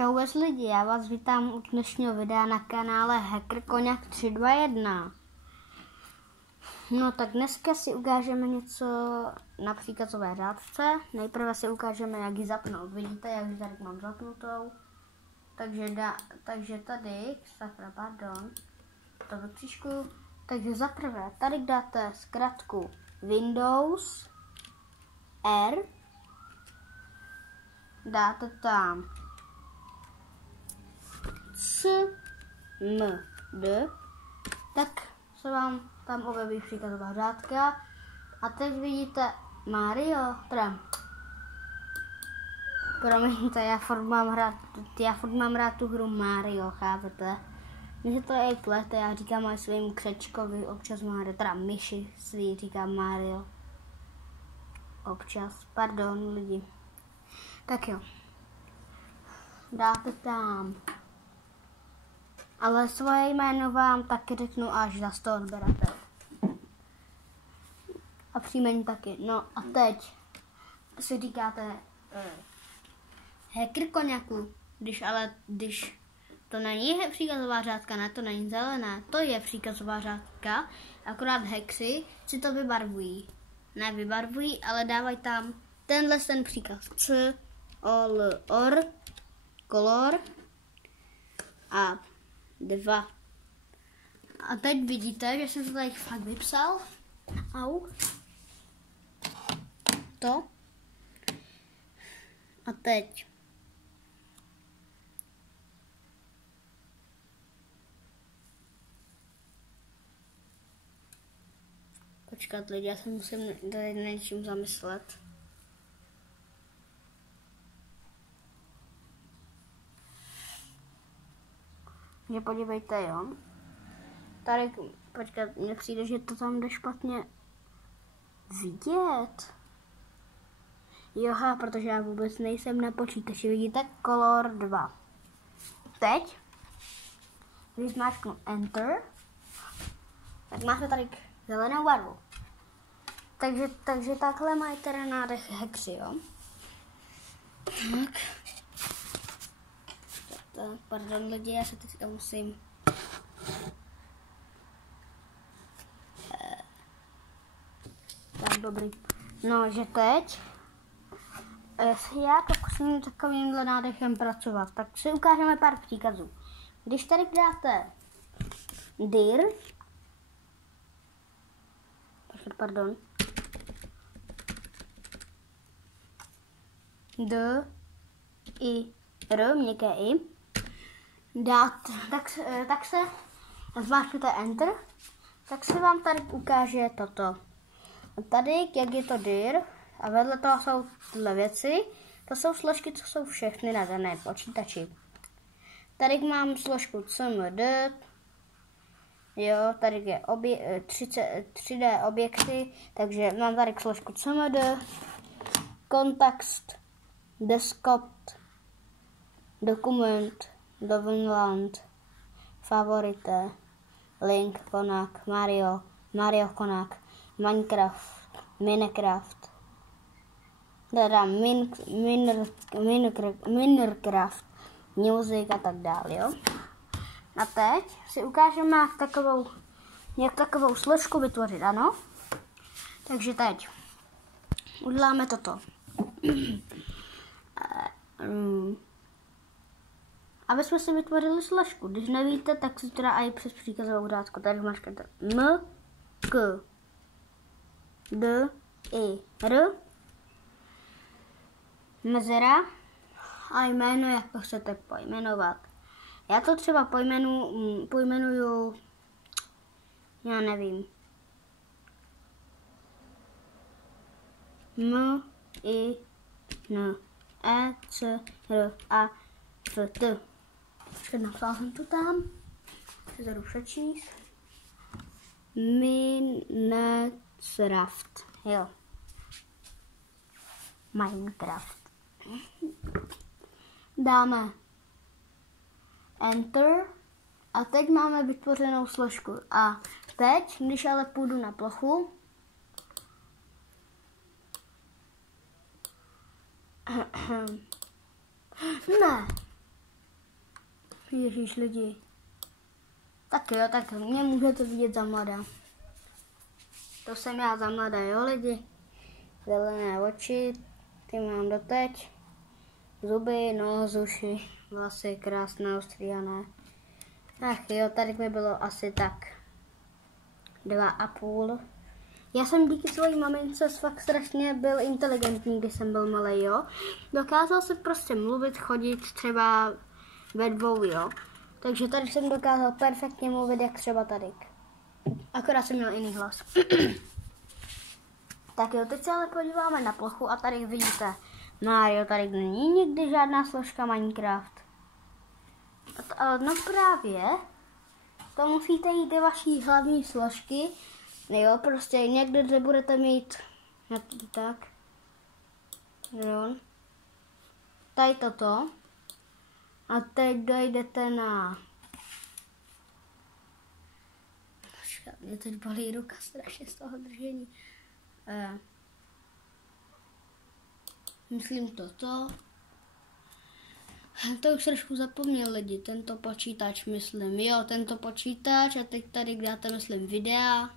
Čau lidi, já vás vítám u dnešního videa na kanále Hacker Koněk 321. No tak dneska si ukážeme něco na příkazové řádce. Nejprve si ukážeme, jak ji zapnout. Vidíte, jak ji tady mám zapnutou. Takže tady, to do příšku. Takže zaprvé tady dáte zkratku Windows R, dáte tam CMD, tak se vám tam objeví příkazová řádka. A teď vidíte Mario, promiňte, já furt mám rád tu hru Mario, chápete? Mně se to i plete, já říkám aj svým křečkovi občas Mario, myši svý říkám Mario. Občas, pardon lidi. Tak jo. Dáte tam. Ale svoje jméno vám taky řeknu až za 100 odběratel. A příjmení taky. No a teď si říkáte Hacker Koněku, když to není příkazová řádka, ne, to není zelené, to je příkazová řádka, akorát hackři si to vybarvují. Ne vybarvují, ale dávají tam ten příkaz. Color a 2. A teď vidíte, že jsem to tady fakt vypsal. Au. To. A teď. Počkat lidi, já se musím tady něčím zamyslet. Že podívejte, jo. Tady, počkat, mně přijde, že to tam jde špatně vidět. Joha, protože já vůbec nejsem na počítači. Vidíte? Color 2. Teď, když zmáčknu Enter, tak máte tady zelenou barvu. Takže takhle mají teda nádech hackři, jo. Tak. Pardon lidi, já se teďka musím. Tak dobrý. No, že teď já pokusím takovýmhle nádechem pracovat, tak si ukážeme pár příkazů. Když tady dáte dir, d, i, r, měkké i, tak se zmáčknete Enter, tak se vám tady ukáže toto. A tady, jak je to dir, a vedle toho jsou tyhle věci, to jsou složky, co jsou všechny na dané počítači. Tady mám složku CMD, jo, tady je 3D objekty, takže mám tady složku CMD, kontext, desktop, dokument, download, favorité, link, konak, Mario konak, Minecraft, Minecraft, music a tak dále, jo. A teď si ukážeme, jak takovou složku vytvořit, ano. Takže teď uděláme toto. Aby jsme si vytvořili složku. Když nevíte, tak si teda i přes příkazovou řádku. Tady máš M, K, D, I, R, mezera a jméno, jak to chcete pojmenovat. Já to třeba pojmenuju, já nevím, M, I, N, E, C, R, A, F, T. Počkej, napsal jsem to tam. Se to jdu přečíst. Minecraft. Jo. Minecraft. Dáme Enter. A teď máme vytvořenou složku. A teď, když ale půjdu na plochu, ne. Ježíš lidi. Tak jo, tak mě můžete vidět za mladá. To jsem já za mladá, jo lidi. Zelené oči, ty mám doteď. Zuby, nos, uši, vlasy krásné, ostříhané. Ach jo, tady mi bylo asi tak 2,5. Já jsem díky své mamince fakt strašně byl inteligentní, když jsem byl malý, jo. Dokázal se prostě mluvit, chodit třeba ve 2, jo. Takže tady jsem dokázal perfektně mluvit, jak třeba tady. Akorát jsem měl jiný hlas. Tak jo, teď se ale podíváme na plochu a tady vidíte. No jo, tady není nikdy žádná složka Minecraft. No právě, to musíte jít do vaší hlavní složky. Jo, prostě někde, kde budete mít, tak, jo, tady toto. A teď dojdete na, mě teď bolí ruka strašně z toho držení. Myslím toto. To už trošku zapomněl lidi, tento počítač myslím, jo, tento počítač a teď tady dáte myslím videa.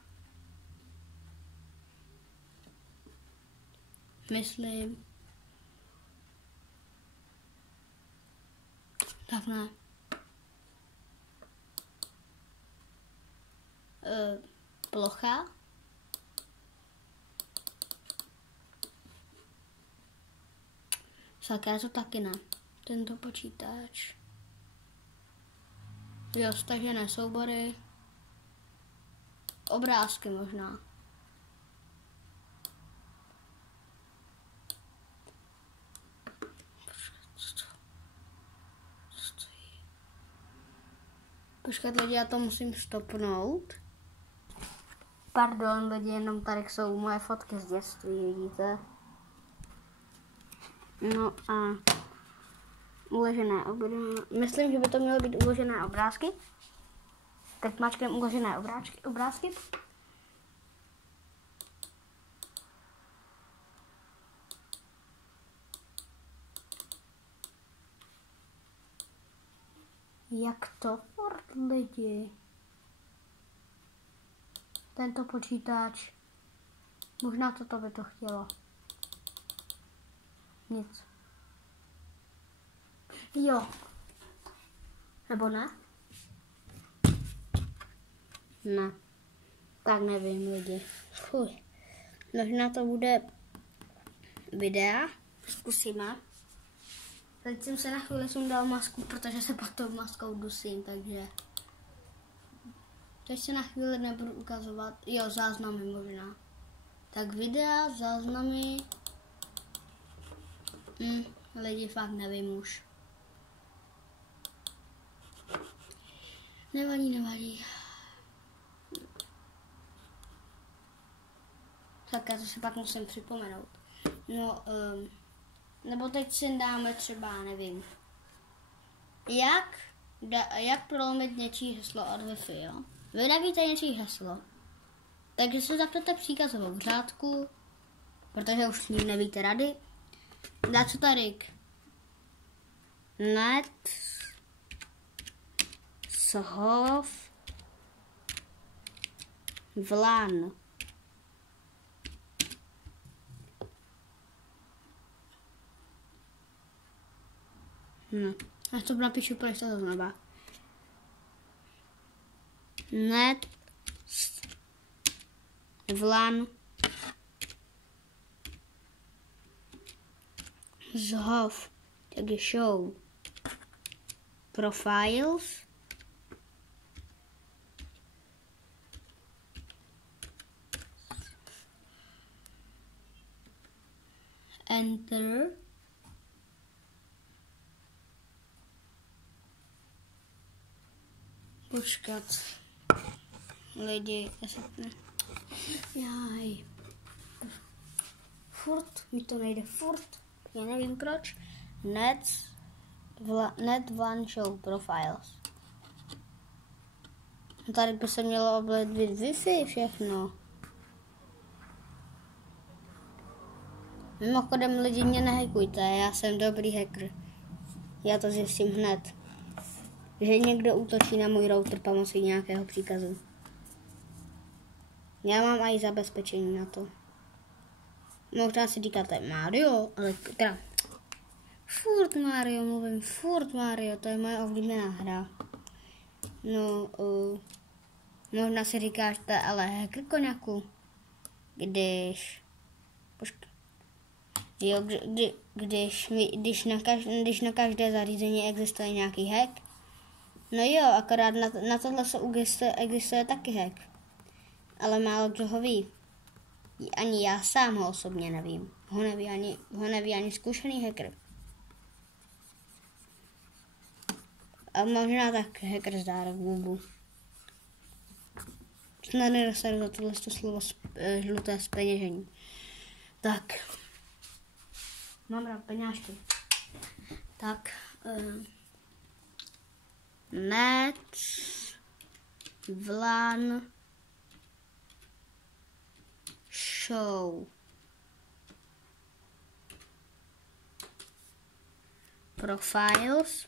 Myslím. Tak ne. Plocha. Saké to taky ne. Tento počítač. Jo, stažené soubory. Obrázky možná. Počkat lidi, já to musím stopnout. Pardon lidi, jenom tady jsou moje fotky z dětství, vidíte. No a uložené obrázky. Myslím, že by to mělo být uložené obrázky. Tak mačknem uložené obrázky. Jak to furt lidi? Tento počítač. Možná toto by to chtělo. Nic. Jo. Nebo ne? Ne. Tak nevím lidi. Fuj. Možná to bude videa. Zkusíme. Teď jsem se na chvíli sundal masku, protože se pod tou maskou dusím, takže... Teď se na chvíli nebudu ukazovat. Jo, záznamy možná. Tak videa, záznamy... Lidi fakt nevím už. Nevadí. Tak já to si pak musím připomenout. No, nebo teď si dáme třeba, nevím. Jak prolomit něčí heslo od Wi-Fi, jo? Vy nevíte něčí heslo. Takže si zapnete příkazovou řádku, protože už s ním nevíte rady. Dáte tady net shov vlan. Já to napíšu, proč to znamená. Net vlan zhov, takže show profiles enter počkat lidi, jaj, furt mi to nejde, já nevím proč. Net one show profiles. Tady by se mělo objevit Wi-Fi všechno. Mimochodem lidi mě nehekujte, já jsem dobrý hacker. Já to zjistím hned. že někdo útočí na můj router pomocí nějakého příkazu. Já mám i zabezpečení na to. Možná si říkáte Mario, ale teda furt Mario, to je moje oblíbená hra. No, možná si říkáte, ale hacker koněku, když na každé zařízení existuje nějaký hack. No jo, akorát na tohle se existuje taky hack. Ale málo kdo ho ví. Ani já sám ho osobně nevím. Ho neví ani zkušený hacker. A možná tak hacker z Darkwebu. Snad nedostanu za tohle slovo žluté zpeněžení. Tak. Mám rád peňážky. Tak. Net. Vlan. Show. Profiles.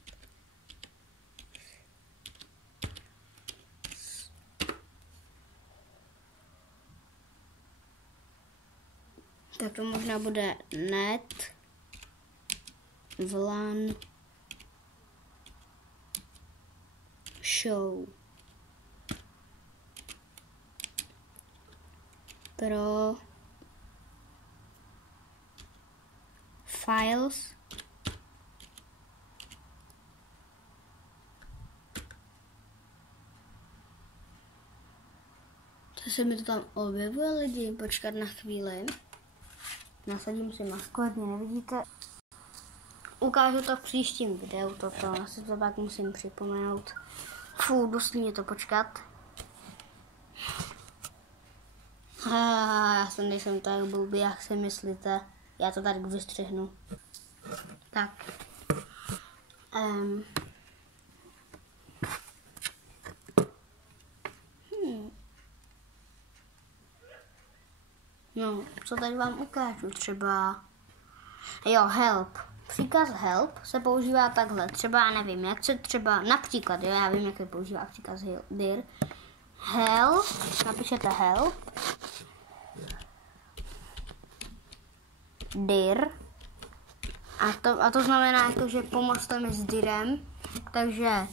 Tak to možná bude net, vlan, show, pro, files, co se mi to tam objevuje lidi, počkat na chvíli. Nasadím si masku, ať mě nevidíte. Ukážu to v příštím videu, toto. Asi to pak musím připomenout. Musí mě to počkat. Já jsem nejsem tak blbý, jak si myslíte. Já to tady vystřihnu. Tak. No, co tady vám ukážu, třeba, jo, help. Příkaz help se používá takhle, třeba, nevím, jak se třeba, například, jo, já vím, jak se používá příkaz dir. Help, napíšete help, dir, a to znamená, jako, že pomozte mi s direm, takže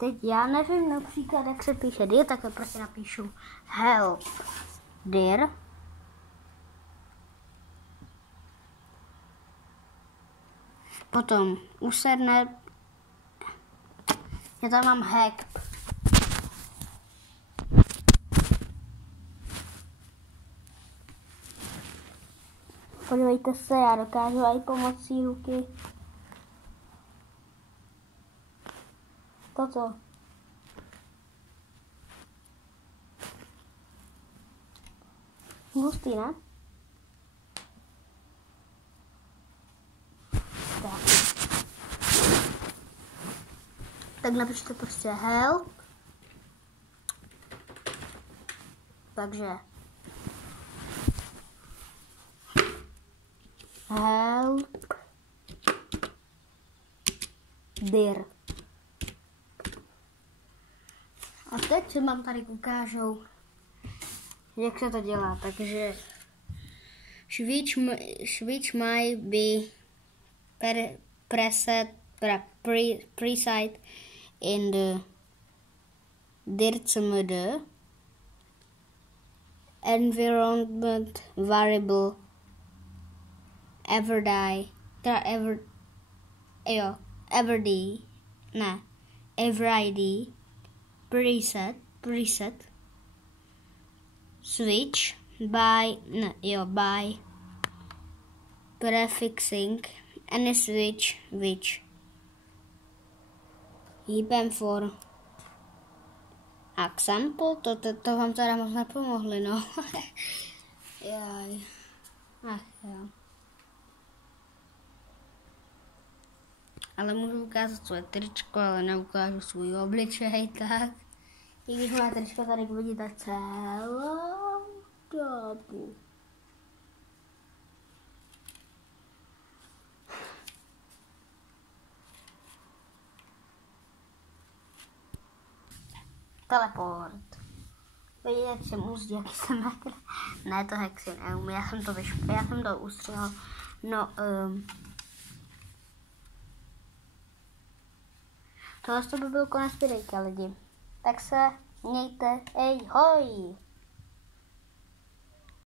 teď já nevím například, jak se píše dir, tak prostě napíšu help, dir. Potom usernet, já tam mám hack. Podívejte se, já dokážu i pomocí ruky. Toto. Hustý, ne? Tak napište prostě help. Takže help dir. A teď se vám tady ukážou, jak se to dělá. Takže switch might be preset in the dir.cmd environment variable everid preset switch by prefixing any switch which heapem for example, to vám teda moc nepomohli, no. Jaj. Ach jo. Ale můžu ukázat svoje tričko, ale neukážu svůj obličej, tak. I když moje tričko tady vidíte celou dobu. Teleport. Vidět, že můžu, jaký jsem hacker. Ne, to hack si neumí, já jsem to ustřelil. No, tohle by byl konec videjka, lidi. Tak se mějte, hoj!